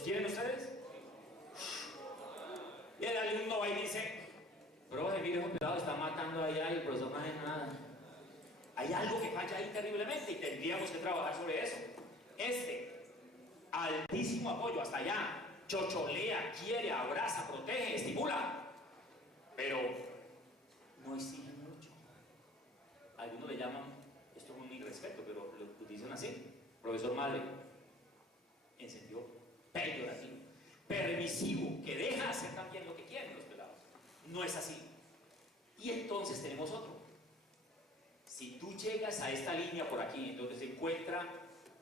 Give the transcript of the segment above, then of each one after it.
¿Los tienen ustedes? Y el alumno va y dice, profe, mire, ese pelado está matando allá y el profesor no hace nada. Hay algo que falla ahí terriblemente y tendríamos que trabajar sobre eso. Altísimo apoyo hasta allá, chocholea, quiere, abraza, protege, estimula, pero no exige mucho. Algunos le llaman, esto es un irrespeto, pero lo utilizan así, profesor madre, en sentido peyorativo, permisivo, que deja hacer también lo que quieren los pelados. No es así. Y entonces tenemos otro. Si tú llegas a esta línea por aquí, en donde se encuentra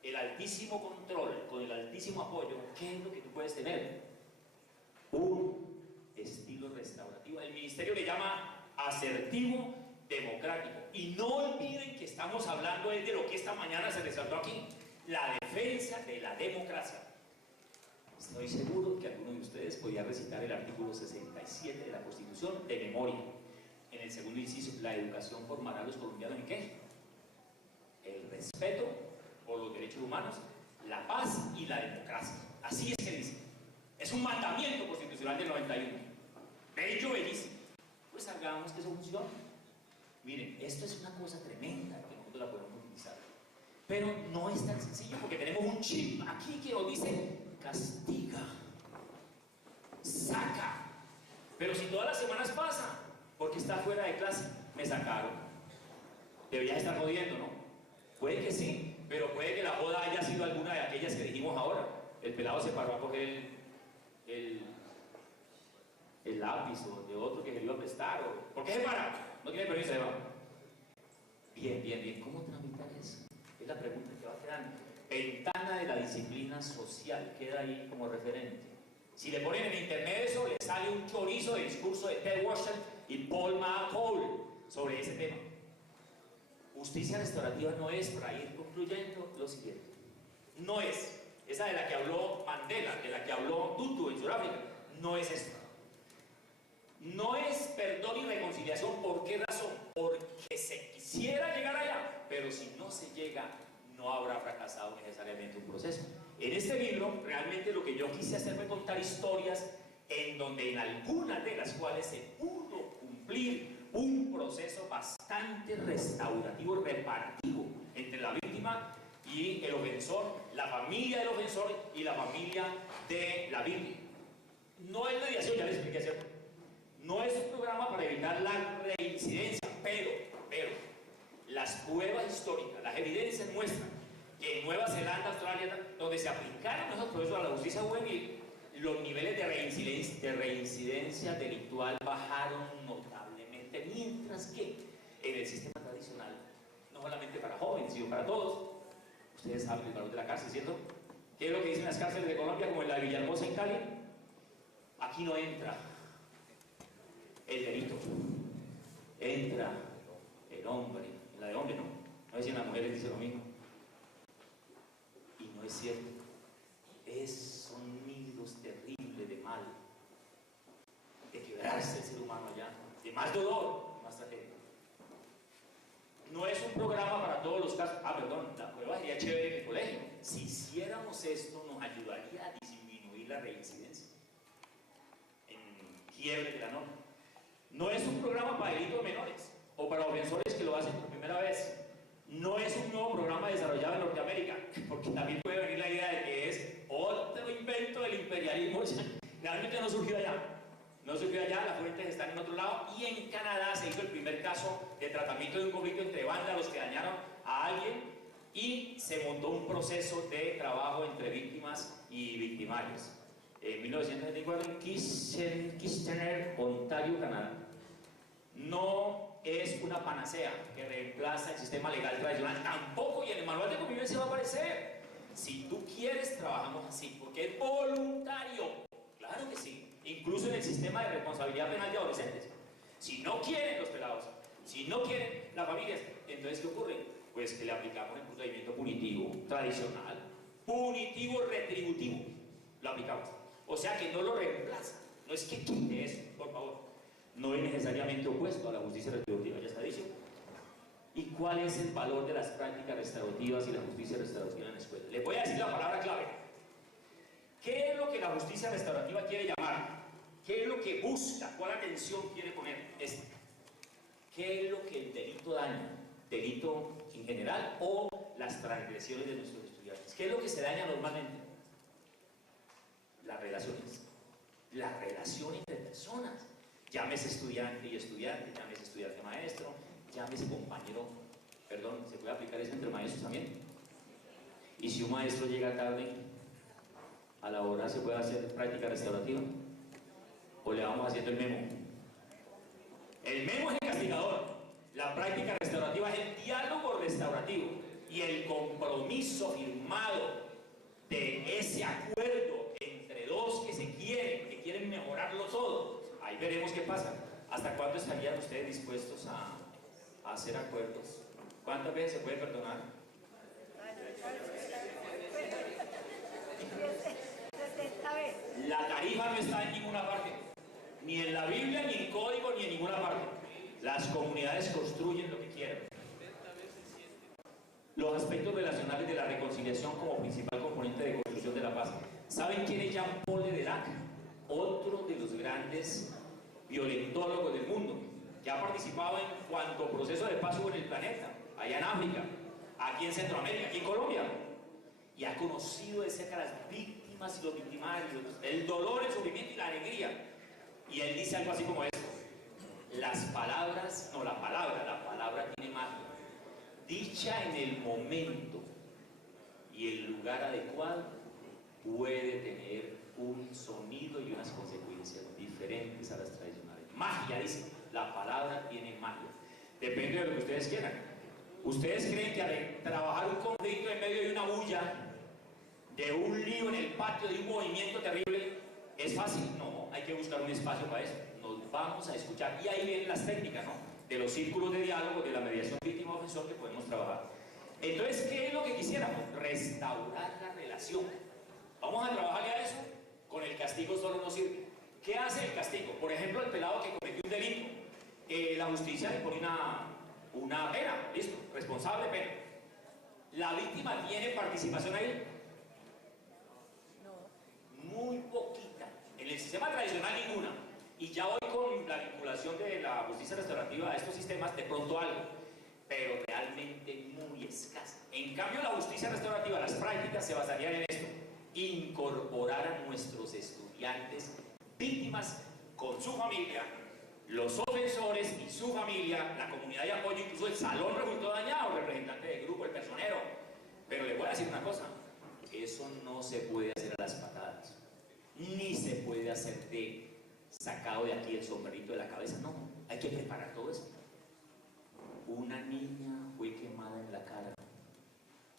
el altísimo control con el altísimo apoyo, ¿qué es lo que tú puedes tener? Un estilo restaurativo. El ministerio le llama asertivo democrático. Y no olviden que estamos hablando de lo que esta mañana se resaltó aquí, la defensa de la democracia. Estoy seguro que alguno de ustedes podría recitar el artículo 67 de la Constitución de memoria. En el segundo inciso, la educación formará a los colombianos ¿en qué? El respeto por los derechos humanos, la paz y la democracia. Así es que dice. Es un mandamiento constitucional del 91. Bello, bellísimo. Pues hagamos que eso funcione. Miren, esto es una cosa tremenda que nosotros la podemos utilizar. Pero no es tan sencillo porque tenemos un chip aquí que nos dice castiga, saca. Pero si todas las semanas pasa, porque está fuera de clase, me sacaron. Deberías estar jodiendo, ¿no? Puede que sí, pero puede que la joda haya sido alguna de aquellas que dijimos ahora. El pelado se paró a coger el lápiz o de otro que se le iba a prestar. ¿Por qué se para? No tiene permiso, se va. Bien, bien, bien. ¿Cómo tramitar eso? Es la pregunta que va quedando. Ventana de la disciplina social, queda ahí como referente. Si le ponen en internet eso, le sale un chorizo de discurso de Ted Washington y Paul McCall sobre ese tema. Justicia restaurativa no es, para ir concluyendo, lo siguiente. No es, esa de la que habló Mandela, de la que habló Tutu en Sudáfrica, no es esto. No es perdón y reconciliación. ¿Por qué razón? Porque se quisiera llegar allá, pero si no se llega, no habrá fracasado necesariamente un proceso. En este libro, realmente lo que yo quise hacer fue contar historias en donde en algunas de las cuales se pudo cumplir un proceso bastante restaurativo, reparativo entre la víctima y el ofensor, la familia del ofensor y la familia de la víctima. No es mediación, ya les expliqué, ¿cierto? No es un programa para evitar la reincidencia, pero las pruebas históricas, las evidencias muestran que en Nueva Zelanda, Australia, donde se aplicaron esos procesos a la justicia juvenil, los niveles de reincidencia delictual bajaron notablemente, mientras que en el sistema tradicional, no solamente para jóvenes, sino para todos, ustedes saben el valor de la cárcel, ¿cierto? ¿Qué es lo que dicen las cárceles de Colombia, como en la de Villahermosa en Cali? Aquí no entra el delito, entra el hombre. En la de hombre no es si en las mujeres dice lo mismo. Y no es cierto. Son nidos terribles de mal, de quebrarse el ser humano allá, de más dolor, de más tragedia. No es un programa para todos los casos. Perdón, la prueba sería chévere en el colegio. Si hiciéramos esto, nos ayudaría a disminuir la reincidencia en quiebre de la norma. No es un programa para delitos menores o para ofensores que lo hacen por primera vez. No es un nuevo programa desarrollado en Norteamérica, porque también puede venir la idea de que es otro invento del imperialismo. Realmente no surgió allá. No surgió allá, las fuentes están en otro lado. Y en Canadá se hizo el primer caso de tratamiento de un conflicto entre vándalos que dañaron a alguien y se montó un proceso de trabajo entre víctimas y victimarios. En 1974 en Kitchener, Ontario, Canadá. No es una panacea que reemplaza el sistema legal tradicional, tampoco, y en el manual de convivencia va a aparecer. Si tú quieres, trabajamos así, porque es voluntario. Claro que sí, incluso en el sistema de responsabilidad penal de adolescentes. Si no quieren los pelados, si no quieren las familias, entonces ¿qué ocurre? Pues que le aplicamos el procedimiento punitivo tradicional, punitivo retributivo, lo aplicamos. O sea que no lo reemplaza, no es que quite eso, por favor. No es necesariamente opuesto a la justicia restaurativa, ya está dicho. ¿Y cuál es el valor de las prácticas restaurativas y la justicia restaurativa en la escuela? Les voy a decir la palabra clave. ¿Qué es lo que la justicia restaurativa quiere llamar? ¿Qué es lo que busca? ¿Cuál atención quiere poner? ¿Qué es lo que el delito daña? ¿Delito en general o las transgresiones de nuestros estudiantes? ¿Qué es lo que se daña normalmente? Las relaciones. La relación entre personas. Llámese estudiante y estudiante, llámese estudiante maestro, llámese compañero. Perdón, ¿se puede aplicar eso entre maestros también? Y si un maestro llega tarde a la hora, ¿se puede hacer práctica restaurativa? ¿O le vamos haciendo el memo? El memo es el castigador. La práctica restaurativa es el diálogo restaurativo y el compromiso firmado de ese acuerdo entre dos que se quieren, que quieren mejorarlo todo. Ahí veremos qué pasa. ¿Hasta cuándo estarían ustedes dispuestos a hacer acuerdos? ¿Cuántas veces se puede perdonar? La tarifa no está en ninguna parte, ni en la Biblia, ni en código, ni en ninguna parte. Las comunidades construyen lo que quieran. Los aspectos relacionales de la reconciliación como principal componente de construcción de la paz. ¿Saben quién es Jean-Paul Delac? Otro de los grandes violentólogos del mundo, que ha participado en cuanto proceso de paz hubo en el planeta, allá en África, aquí en Centroamérica, aquí en Colombia, y ha conocido de cerca las víctimas y los victimarios, el dolor, el sufrimiento y la alegría. Y él dice algo así como esto: las palabras, no, la palabra tiene magia. Dicha en el momento y el lugar adecuado, puede tener un sonido y unas consecuencias diferentes a las tradicionales. Magia, dice, la palabra tiene magia. Depende de lo que ustedes quieran. ¿Ustedes creen que al trabajar un conflicto en medio de una bulla, de un lío en el patio, de un movimiento terrible, es fácil? No, hay que buscar un espacio para eso. Nos vamos a escuchar. Y ahí vienen las técnicas, ¿no?, de los círculos de diálogo, de la mediación víctima-ofensor que podemos trabajar. Entonces, ¿qué es lo que quisiéramos? Restaurar la relación. Vamos a trabajarle a eso. Con el castigo solo no sirve. ¿Qué hace el castigo? Por ejemplo, el pelado que cometió un delito, la justicia le pone una pena, listo, responsable pena. ¿La víctima tiene participación ahí? No. Muy poquita. En el sistema tradicional ninguna. Y ya hoy con la vinculación de la justicia restaurativa a estos sistemas, de pronto algo, pero realmente muy escasa. En cambio, la justicia restaurativa, las prácticas se basarían en esto: incorporar a nuestros estudiantes víctimas con su familia, los ofensores y su familia, la comunidad de apoyo, incluso el salón resultó dañado, el representante del grupo, el personero. Pero le voy a decir una cosa: eso no se puede hacer a las patadas, ni se puede hacer de sacado de aquí el sombrerito de la cabeza. No, hay que preparar todo eso. Una niña fue quemada en la cara,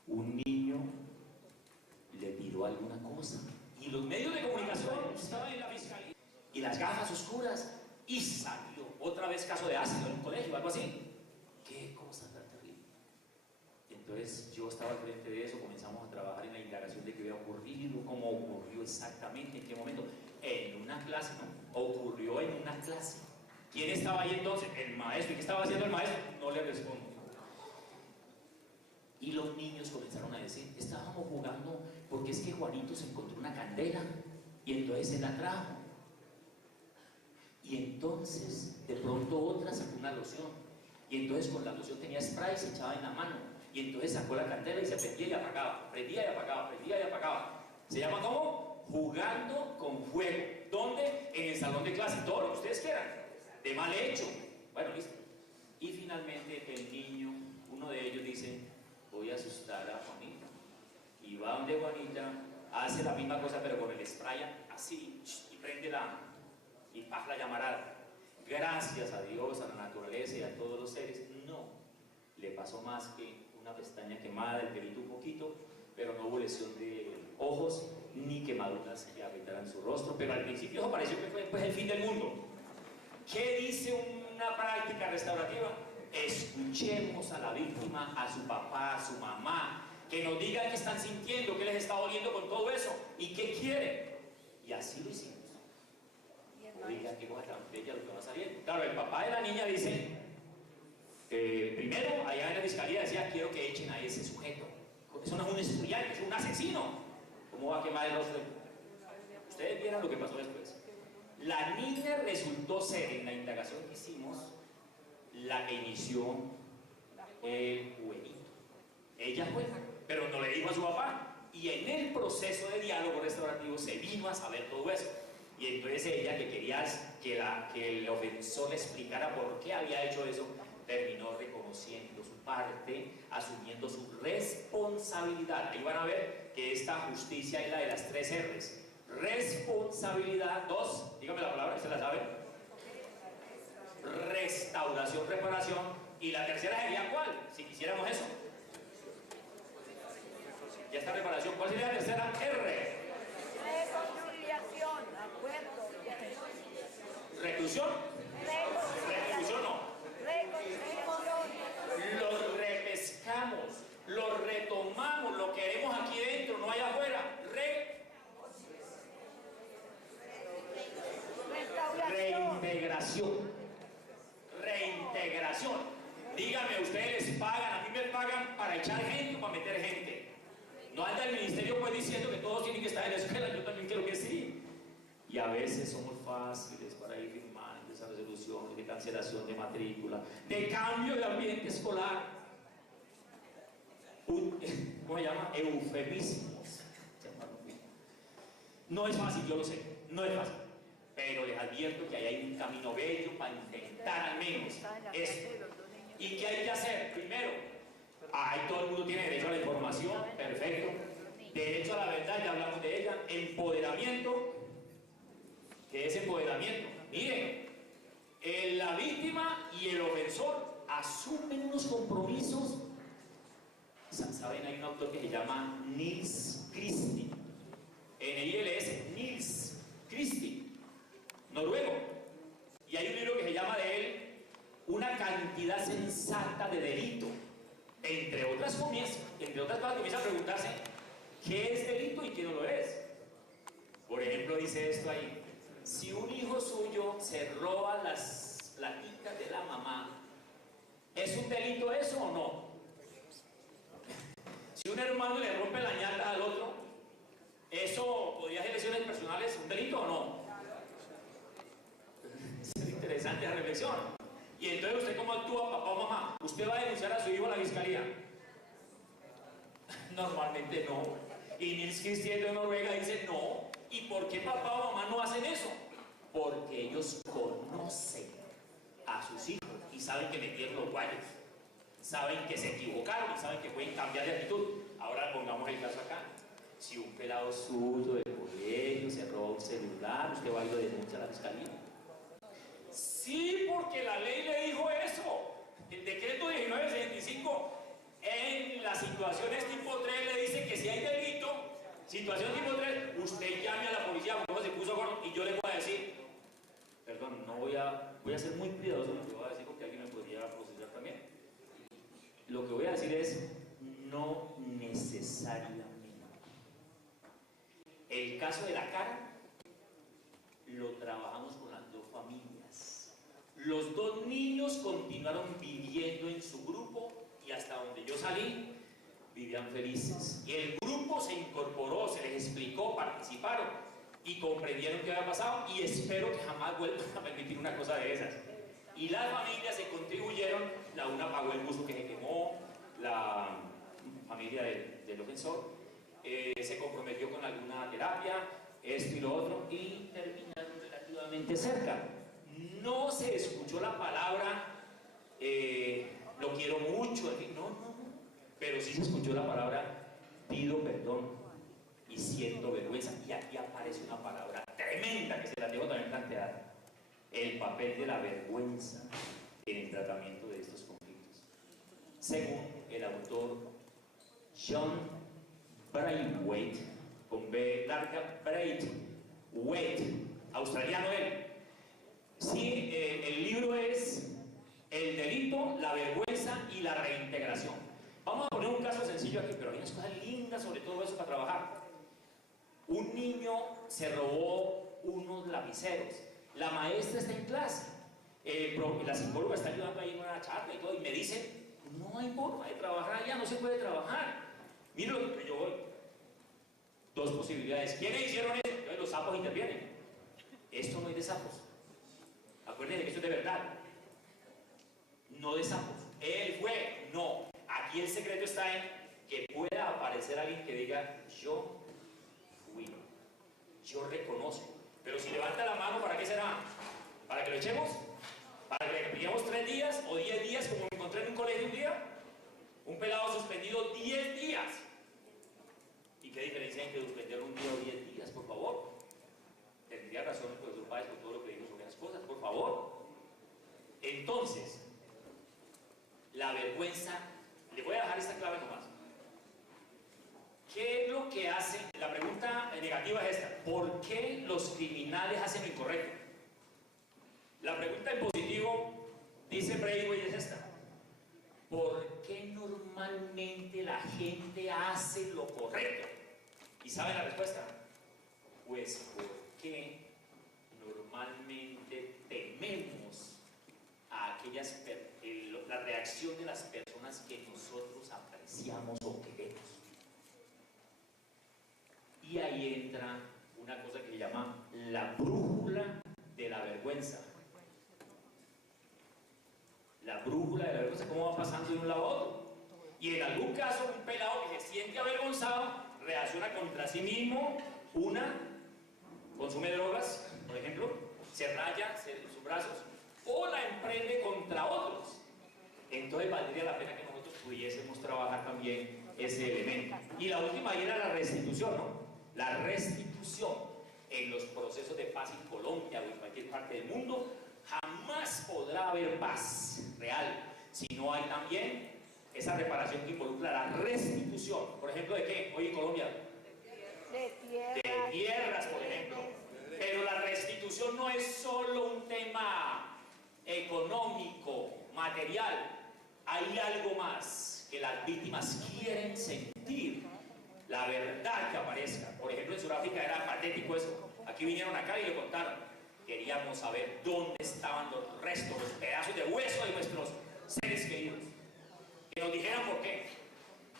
un niño le tiró alguna cosa, y los medios de comunicación estaban en la fiscalía, y las gafas oscuras, y salió otra vez caso de ácido en un colegio, algo así. Qué cosa tan terrible. Entonces yo estaba al frente de eso, comenzamos a trabajar en la indagación de qué había ocurrido, cómo ocurrió exactamente, en qué momento. En una clase, ¿no? Ocurrió en una clase. ¿Quién estaba ahí entonces? El maestro. ¿Y qué estaba haciendo el maestro? No le respondo. Y los niños comenzaron a decir: estábamos jugando porque es que Juanito se encontró una candela y entonces se la trajo. Y entonces de pronto otra sacó una loción, y entonces con la loción tenía spray y se echaba en la mano, y entonces sacó la candela y se prendía y apagaba, prendía y apagaba, prendía y apagaba. ¿Se llama cómo? Jugando con fuego. ¿Dónde? En el salón de clase. Todo lo que ustedes quieran, de mal hecho. Bueno, listo. Y finalmente el niño, uno de ellos dice: voy a asustar a Juanita. Y va donde Juanita, hace la misma cosa pero con el spray así, y prende y baja la llamarada. Gracias a Dios, a la naturaleza y a todos los seres, no le pasó más que una pestaña quemada, el pelito un poquito, pero no hubo lesión de ojos ni quemaduras que afectaran su rostro. Pero al principio eso pareció que fue pues el fin del mundo. ¿Qué dice una práctica restaurativa? Escuchemos a la víctima, a su papá, a su mamá, que nos digan qué están sintiendo, qué les está doliendo con todo eso y qué quieren. Y así lo hicimos. Oiga, qué cosa tan bella lo que va saliendo. Claro, el papá de la niña dice, primero, allá en la fiscalía decía: quiero que echen a ese sujeto. Eso no es un estudiante, es un asesino. ¿Cómo va a quemar el rostro? Ustedes vieran lo que pasó después. La niña resultó ser, en la indagación que hicimos, la que inició el jueguito. Ella fue, pero no le dijo a su papá. Y en el proceso de diálogo restaurativo se vino a saber todo eso. Y entonces ella, que quería que el ofensor le explicara por qué había hecho eso, terminó reconociendo su parte, asumiendo su responsabilidad. Ahí van a ver que esta justicia es la de las 3 R's. Responsabilidad, 2, dígame la palabra, ¿se la sabe? Restauración, reparación. Y la tercera sería ¿cuál? Si quisiéramos eso. Ya está reparación. ¿Cuál sería la tercera? R. Reconciliación, acuerdo. ¿Reclusión? Reclusión no. Lo repescamos, lo retomamos, lo queremos aquí dentro, no allá afuera. Reintegración. Reintegración. Dígame, ustedes les pagan, a mí me pagan para echar gente o para meter gente. No anda el ministerio pues diciendo que todos tienen que estar en la escuela, yo también creo que sí. Y a veces somos fáciles para ir firmando esas resoluciones de cancelación de matrícula, de cambio de ambiente escolar. ¿Cómo se llama? Eufemismos. No es fácil, yo lo sé, no es fácil. Pero les advierto que ahí hay un camino bello para intentar al menos eso. ¿Y qué hay que hacer? Primero, todo el mundo tiene derecho a la información, perfecto. Derecho a la verdad, ya hablamos de ella. Empoderamiento. ¿Qué es empoderamiento? Miren, la víctima y el ofensor asumen unos compromisos. ¿Saben? Hay un autor que se llama Nils Christie. En el ILS, Nils Christie, noruego. Y hay un libro que se llama de él Una cantidad sensata de delito. Entre otras cosas comienza a preguntarse qué es delito y qué no lo es. Por ejemplo, dice esto ahí: si un hijo suyo se roba las platitas de la mamá, ¿es un delito eso o no? Si un hermano le rompe la ñata al otro, ¿eso podría ser lesiones personales, un delito o no? Es interesante la reflexión. Y entonces, ¿usted cómo actúa, papá o mamá? ¿Usted va a denunciar a su hijo a la fiscalía? Normalmente no. Y Nils Christie de Noruega dice no. ¿Y por qué papá o mamá no hacen eso? Porque ellos conocen a sus hijos y saben que metieron los guayos, saben que se equivocaron y saben que pueden cambiar de actitud. Ahora pongamos el caso acá. Si un pelado suyo del colegio se roba un celular, ¿usted va y lo denuncia a la fiscalía? Sí, porque la ley le dijo eso. El decreto 1965 en las situaciones tipo 3 le dice que si hay delito, situación tipo 3, usted llame a la policía, porque se puso gordo, y yo le voy a decir, perdón, no voy a ser muy cuidadoso en lo que voy a decir porque alguien me podría procesar también. Lo que voy a decir es, no necesariamente. El caso de la cara lo trabajamos con las dos familias. Los dos niños continuaron viviendo en su grupo y hasta donde yo salí, vivían felices. Y el grupo se incorporó, se les explicó, participaron y comprendieron qué había pasado, y espero que jamás vuelvan a permitir una cosa de esas. Y las familias se contribuyeron, la una pagó el buzo que se quemó, la familia del ofensor se comprometió con alguna terapia, esto y lo otro, y terminaron relativamente cerca. No se escuchó la palabra lo quiero mucho, no, pero sí se escuchó la palabra pido perdón y siento vergüenza. Y aquí aparece una palabra tremenda que se la dejo también planteada: el papel de la vergüenza en el tratamiento de estos conflictos. Según el autor John Braithwaite, con B larga, Braithwaite, australiano él. Sí, el libro es El delito, la vergüenza y la reintegración. Vamos a poner un caso sencillo aquí, pero hay unas cosas lindas sobre todo eso para trabajar. Un niño se robó unos lapiceros. La maestra está en clase, la psicóloga está ayudando ahí en una charla y todo, y me dice, no hay forma de trabajar allá, no se puede trabajar. Mire lo que yo voy. Dos posibilidades. ¿Quiénes hicieron eso? Entonces los sapos intervienen. Esto no es de sapos. Acuérdense que esto es de verdad. No de sapos. Él fue, no. Aquí el secreto está en que pueda aparecer alguien que diga, yo fui, yo reconozco. Pero si levanta la mano, ¿para qué será? ¿Para que lo echemos? ¿Para que le pillemos 3 días o 10 días, como me encontré en un colegio un día? Un pelado suspendido 10 días. ¿Y qué diferencia hay entre suspender un día o 10 días, por favor? Tendría razón el profesor Páez con todo lo que dijo sobre las cosas, por favor. Entonces, la vergüenza, le voy a dejar esta clave nomás. ¿Qué es lo que hace? La pregunta negativa es esta: ¿por qué los criminales hacen lo incorrecto? La pregunta en positivo, dice Braithwaite, es esta: ¿por qué normalmente la gente hace lo correcto? ¿Y saben la respuesta? Pues porque normalmente tememos a la reacción de las personas que nosotros apreciamos o queremos. Y ahí entra una cosa que se llama la brújula de la vergüenza. La brújula de la vergüenza, cómo va pasando de un lado a otro. Y en algún caso, un pelado que se siente avergonzado reacciona contra sí mismo. Consume drogas, por ejemplo, se raya sus brazos, o la emprende contra otros. Entonces valdría la pena que nosotros pudiésemos trabajar también ese elemento. Y la última era la restitución, ¿no? La restitución en los procesos de paz en Colombia o en cualquier parte del mundo. Jamás podrá haber paz real si no hay también esa reparación que involucra la restitución. Por ejemplo, ¿de qué? Hoy en Colombia. De tierras, por ejemplo. Pero la restitución no es solo un tema económico, material. Hay algo más que las víctimas quieren sentir. La verdad que aparezca. Por ejemplo, en Sudáfrica era patético eso. Aquí vinieron acá y lo contaron. Queríamos saber dónde estaban los restos, los pedazos de hueso de nuestros seres queridos. Que nos dijeran por qué.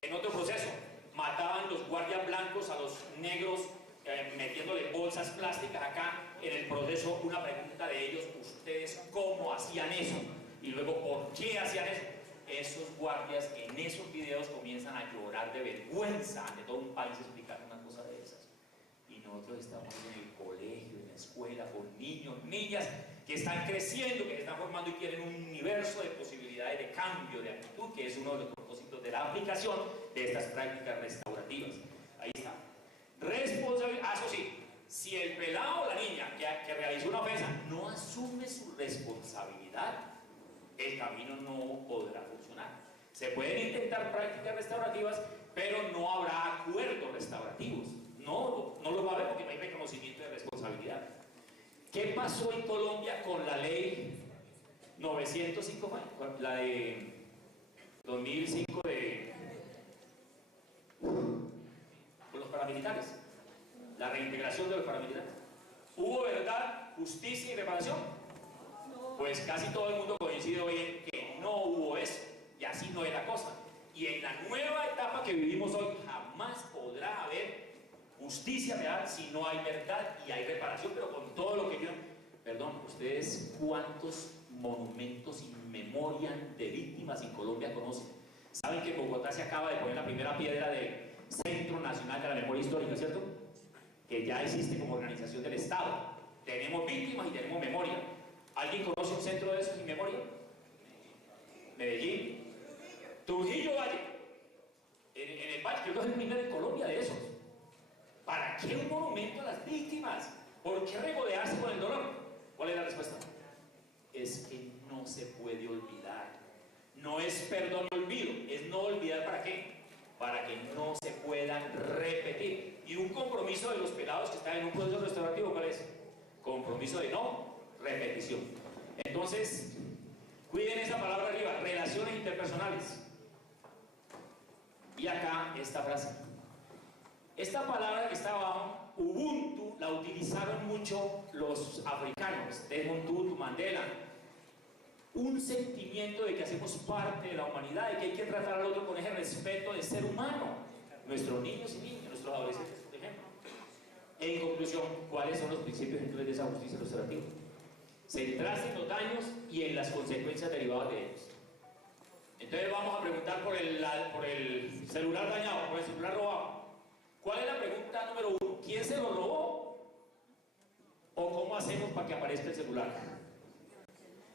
En otro proceso, mataban los guardias blancos a los negros, metiéndole bolsas plásticas acá. En el proceso, una pregunta de ellos: ¿ustedes cómo hacían eso? Y luego, ¿por qué hacían eso? Esos guardias en esos videos comienzan a llorar de vergüenza ante todo un país explicando una cosa de esas. Y nosotros estamos en el colegio, en la escuela, con niños, niñas que están creciendo, que se están formando y quieren un universo de posibilidades de cambio de actitud, que es uno de los propósitos de la aplicación de estas prácticas restaurativas. Ahí está. Responsabilidad. Eso sí, si el pelado o la niña que realizó una ofensa no asume su responsabilidad, el camino no podrá funcionar. Se pueden intentar prácticas restaurativas, pero no habrá acuerdos restaurativos. No los va a haber porque no hay reconocimiento de responsabilidad. ¿Qué pasó en Colombia con la ley 905, la de 2005 con los paramilitares? La reintegración de los paramilitares. ¿Hubo verdad, justicia y reparación? Pues casi todo el mundo coincide hoy en que no hubo eso, y así no es la cosa. Y en la nueva etapa que vivimos hoy, jamás podrá haber justicia real si no hay verdad y hay reparación, pero con todo lo que yo... Perdón, ¿ustedes cuántos monumentos in memoriam de víctimas en Colombia conocen? Saben que en Bogotá se acaba de poner la primera piedra del Centro Nacional de la Memoria Histórica, ¿cierto? Que ya existe como organización del Estado. Tenemos víctimas y tenemos memoria. ¿Alguien conoce un centro de esos in memoria? Medellín. Trujillo Valle. En el Valle, creo que es el primero en Colombia de esos. ¿Para qué un monumento a las víctimas? ¿Por qué regodearse con el dolor? ¿Cuál es la respuesta? Es que no se puede olvidar. No es perdón y olvido, es no olvidar. ¿Para qué? Para que no se puedan repetir. Y un compromiso de los pelados que están en un proceso restaurativo, ¿cuál es? Compromiso de no repetición. Entonces, cuiden esa palabra arriba: relaciones interpersonales. Y acá esta frase. Esta palabra que está abajo, Ubuntu, la utilizaron mucho los africanos, Desmond Tutu, Mandela. Un sentimiento de que hacemos parte de la humanidad y que hay que tratar al otro con ese respeto de ser humano. Nuestros niños y niñas, nuestros adolescentes, por ejemplo. En conclusión, ¿cuáles son los principios generales de esa justicia restaurativa? Centrarse en los daños y en las consecuencias derivadas de ellos. Entonces vamos a preguntar por el celular dañado, por el celular robado. ¿Cuál es la pregunta número 1? ¿Quién se lo robó? ¿O cómo hacemos para que aparezca el celular?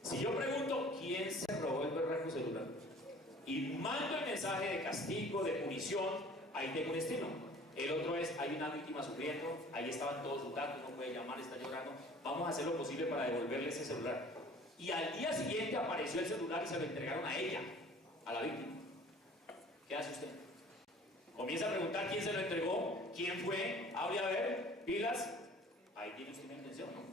Si yo pregunto, ¿quién se robó el berraco celular? Y mando el mensaje de castigo, de punición, ahí tengo un destino. El otro es, hay una víctima sufriendo, ahí estaban todos sus datos, no puede llamar, está llorando. Vamos a hacer lo posible para devolverle ese celular. Y al día siguiente apareció el celular y se lo entregaron a ella, a la víctima. ¿Qué hace usted? Comienza a preguntar quién se lo entregó, quién fue, abre a ver, pilas. Ahí tiene usted una intención, ¿no?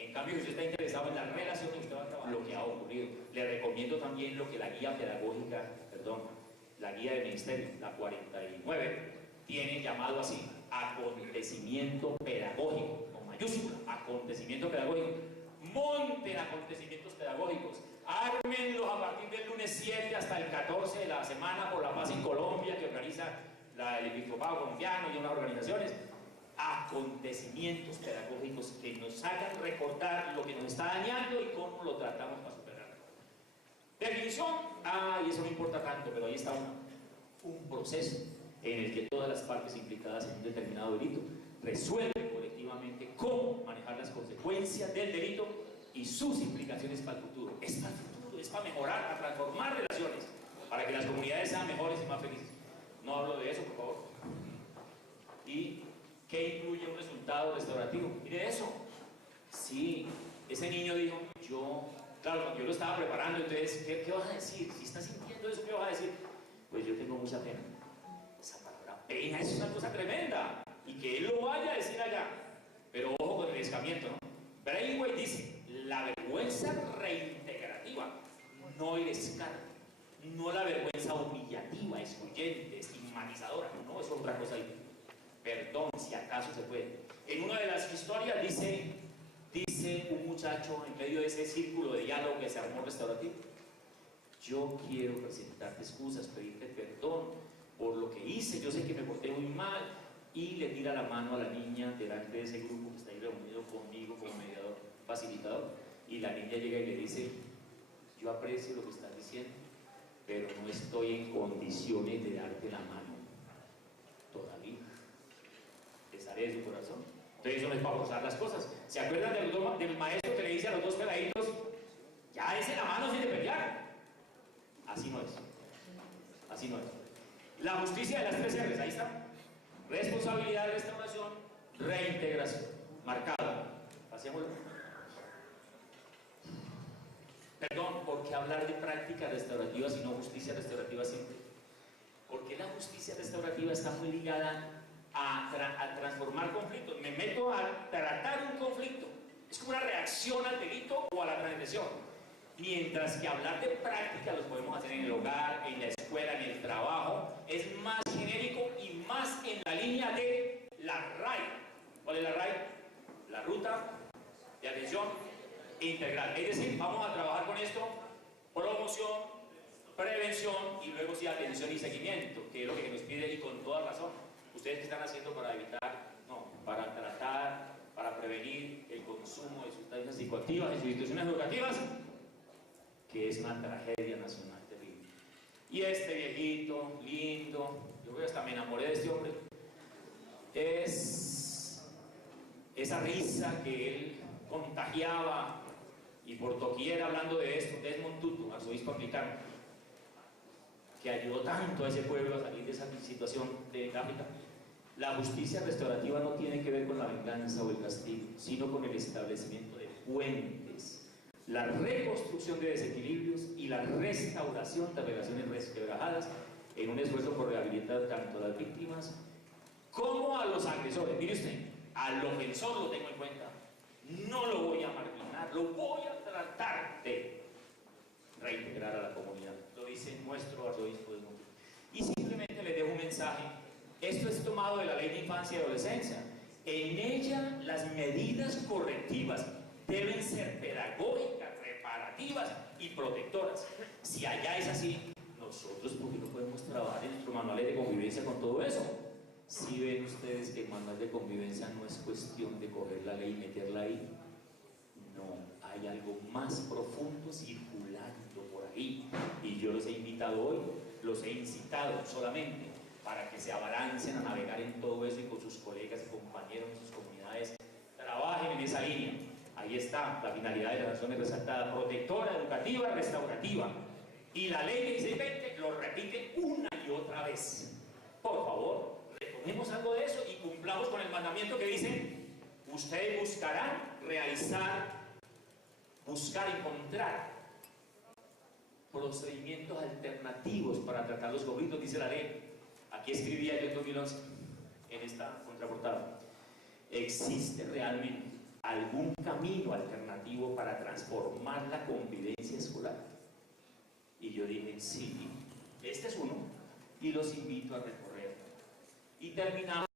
En cambio, si usted está interesado en la relación que usted va a trabajar, lo que ha ocurrido, le recomiendo también lo que la guía pedagógica, la guía del ministerio, la 49, tiene llamado así, acontecimiento pedagógico, con mayúscula, acontecimiento pedagógico. Monten acontecimientos pedagógicos, ármenlos a partir del lunes 7 hasta el 14 de la Semana por la Paz en Colombia, que organiza el Episcopado Colombiano y unas organizaciones. Acontecimientos pedagógicos que nos hagan recordar lo que nos está dañando y cómo lo tratamos para superarlo. Definición, y eso no importa tanto, pero ahí está un proceso en el que todas las partes implicadas en un determinado delito resuelven colectivamente cómo manejar las consecuencias del delito y sus implicaciones para el futuro. Es para el futuro, es para mejorar, para transformar relaciones, para que las comunidades sean mejores y más felices. No hablo de eso, por favor. ¿Y qué incluye un resultado restaurativo? Mire eso. Sí, ese niño dijo, claro, yo lo estaba preparando, entonces, ¿qué vas a decir? Si estás sintiendo eso, ¿qué vas a decir? Pues yo tengo mucha pena. Esa palabra pena es una cosa tremenda. Y que él lo vaya a decir allá. Pero ojo con el escamiento, ¿no? Braithwaite dice, la vergüenza reintegrativa, no el escarnio, no la vergüenza humillativa, excluyente, estigmatizadora, no, es otra cosa ahí. Perdón, si acaso se puede. En una de las historias dice un muchacho en medio de ese círculo de diálogo que se armó restaurativo, yo quiero presentarte excusas, pedirte perdón por lo que hice, yo sé que me porté muy mal, y le tira la mano a la niña delante de ese grupo que está ahí reunido conmigo como mediador, facilitador, y la niña llega y le dice, yo aprecio lo que estás diciendo, pero no estoy en condiciones de darte la mano todavía. Pesaré de su corazón. Entonces eso no es para forzar las cosas. ¿Se acuerdan del maestro que le dice a los dos peladitos, ya dense la mano sin de pelear? Así no es. Así no es. La justicia de las 3 R's, ahí está. Responsabilidad, restauración, reintegración. Marcado. Hacémoslo. Perdón, ¿por qué hablar de prácticas restaurativas y no justicia restaurativa siempre? Porque la justicia restaurativa está muy ligada a transformar conflictos. Me meto a tratar un conflicto. Es como una reacción al delito o a la transgresión. Mientras que hablar de prácticas los podemos hacer en el hogar, en la escuela, en el trabajo, es más genérico y más en la línea de la RAI. ¿Cuál es la RAI? La ruta de atención integral. Es decir, vamos a trabajar con esto, promoción, prevención y luego sí atención y seguimiento, que es lo que nos pide y con toda razón. ¿Ustedes qué están haciendo para evitar? No, para tratar, para prevenir el consumo de sustancias psicoactivas en sus instituciones educativas, que es una tragedia nacional terrible. Y este viejito, lindo, yo creo que hasta me enamoré de este hombre, es esa risa que él contagiaba, y por doquier hablando de esto, Desmond Tutu, arzobispo anglicano, que ayudó tanto a ese pueblo a salir de esa situación de África. La justicia restaurativa no tiene que ver con la venganza o el castigo, sino con el establecimiento de puentes, la reconstrucción de desequilibrios y la restauración de relaciones resquebrajadas en un esfuerzo por rehabilitar tanto a las víctimas como a los agresores. Mire usted, al ofensor lo tengo en cuenta, no lo voy a marginar, lo voy a tratar de reintegrar a la comunidad. Lo dice nuestro arzobispo de Monte. Y simplemente les dejo un mensaje. Esto es tomado de la Ley de Infancia y Adolescencia. En ella las medidas correctivas deben ser pedagógicas, reparativas y protectoras. Si allá es así, nosotros, ¿por qué no podemos trabajar en nuestros manuales de convivencia con todo eso? Si ven ustedes que el manual de convivencia no es cuestión de coger la ley y meterla ahí, no, hay algo más profundo circulando por ahí. Y yo los he invitado hoy, los he incitado solamente para que se abalancen a navegar en todo eso y con sus colegas y compañeros en sus comunidades trabajen en esa línea. Ahí está la finalidad de las acciones resaltadas: protectora, educativa, restaurativa. Y la ley 1620 lo repite una y otra vez. Por favor, retomemos algo de eso y cumplamos con el mandamiento que dice: ustedes buscarán realizar, buscar, encontrar procedimientos alternativos para tratar los conflictos, dice la ley. Aquí escribía yo en 2011, en esta contraportada: ¿existe realmente algún camino alternativo para transformar la convivencia escolar? Y yo dije, sí, este es uno, y los invito a recorrer. Y terminamos